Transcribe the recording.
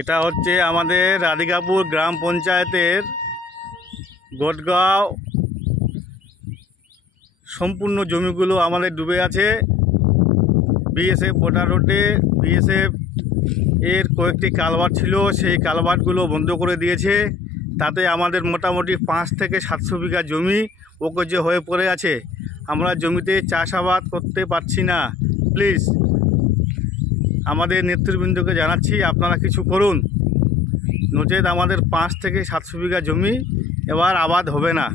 এটা হচ্ছে আমাদের রাধিকাপুর গ্রাম পঞ্চায়েতের গটগাঁও সম্পূর্ণ জমিগুলো আমাদের ডুবে আছে। বিএসএফ বর্ডার রোডে বিএসএফ এর কয়েকটি কালভার্ট ছিল, সেই কালভার্টগুলো বন্ধ করে দিয়েছে। তাতে আমাদের মোটামুটি 5 থেকে 700 বিঘা জমি অকেজ হয়ে পড়ে আছে। আমরা জমিতে চাষাবাদ করতে পারছি না। প্লিজ আমাদের নেতৃবৃন্দকে জানাচ্ছি, আপনারা কিছু করুন, নচেত আমাদের 5 থেকে 700 বিঘা জমি এবার আবাদ হবে না।